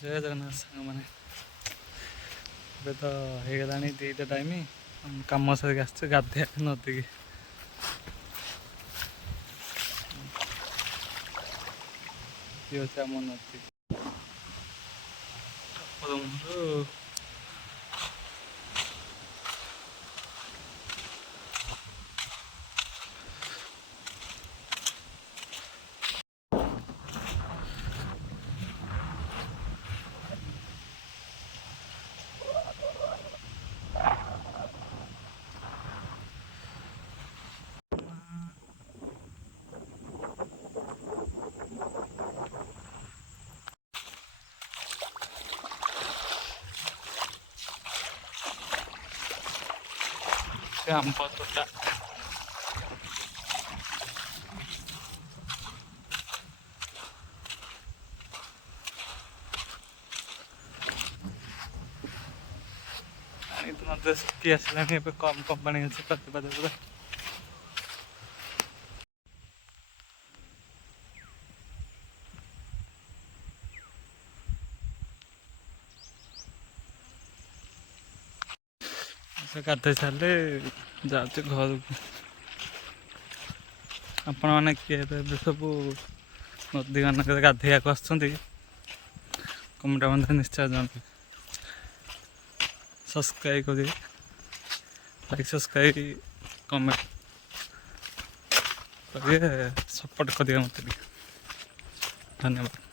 ଜୟ ଜଗନ୍ନାଥ ସାଙ୍ଗମାନେ। ଏବେ ତ ହେଇଗଲାଣି 2ଟା ଟାଇମ୍, କାମ ସାରିକି ଆସିଛୁ ଗାଧୋଇବା ନଦୀକି। ଇଏ ଅଛି ଆମ ନଦୀ। ଆମ୍ବ ତୋଟା। ପାଣି ତ ନଦୀ ଶୁଖି ଆସିଲାଣି, ଏବେ କମ୍ ପାଣି ଅଛି ପ୍ରତିବାଦ ପୁରା। ଗାଧୋଇ ସାରିଲେ ଯାଉଛି ଘରକୁ। ଆପଣମାନେ କିଏ ଏବେ ସବୁ ନଦୀ ମାନଙ୍କରେ ଗାଧୋଇବାକୁ ଆସୁଛନ୍ତି, କମେଣ୍ଟ ମଧ୍ୟ ନିଶ୍ଚୟ ଜଣାନ୍ତୁ। ସବସ୍କ୍ରାଇବ୍ କରିବେ, ଲାଇକ୍ ସବସ୍କ୍ରାଇବ୍ କମେଣ୍ଟ କରିବେ, ସପୋର୍ଟ କରିବେ ମୋତେ ଟିକେ। ଧନ୍ୟବାଦ।